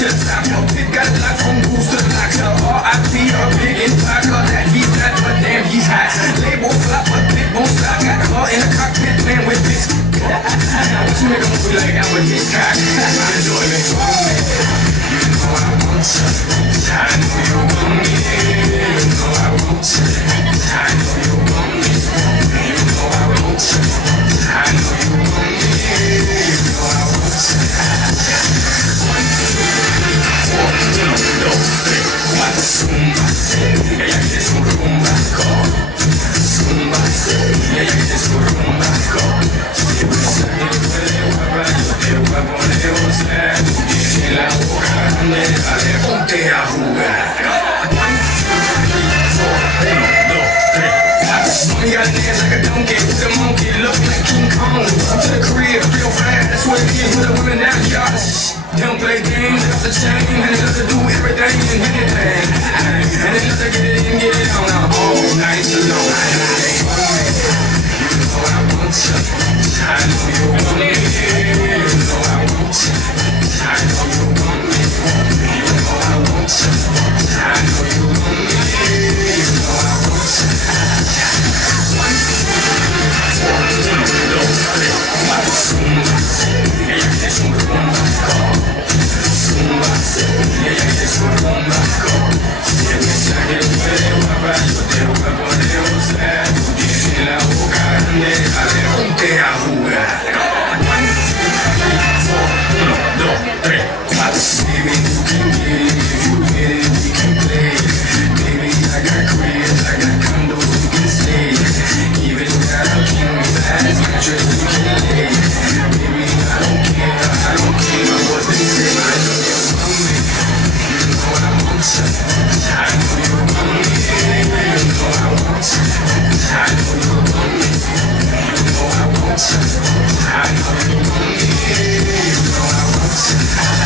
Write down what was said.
to the top. Your pick got a lock from Goose to the lock. So R.I.P. a big impact. That he's not, but damn he's hot. Label flop, but big won't stop. Got her in the cockpit playing with this. What you make a movie like that with this cock? Enjoy me. You know I want you. I know you want me. You know I want you. I know you want me. You know I want you. I know you want me. You know I want you. 1, 2, 3, 4, 1, 2, 3, 4. Zumba, ella quiere su rumba, go. Zumba, ella quiere su rumba, go. Si ves que puede guapa, yo te voy a poner gozar. Tiene la boca grande, dale, ponte a jugar. 1, 2, 3, 4. Mommy got dance like a donkey with a monkey, look like King Kong. To the crib, real fast, that's what it is with the women now, y'all. Don't play games, off the chain, and they love to do everything and anything. And they love to get it and get it on all night long. You know I want you, I know you want me. You know I want you, I know you want me. You know I want you, I know you want me. You know I want you. 1, 2, 3, 4, Zumba, ella quiere su rumba, go. Zumba, ella quiere su rumba, go. Si piensa que puede guapa, yo te voy a poner gozar. Tú tienes la boca grande, dale, ponte a jugar. 1, 2, 3, 4. Baby, you can get it, if you get it, we can play. Baby, I got cribs, I got condos, we can stay. Even got a king size mattress we can lay. Baby, I don't care what they say. I know you want me, you know I want you. I know you want me, you know I want you. I know you want me, you know I want you. I know you want me, you know I want you.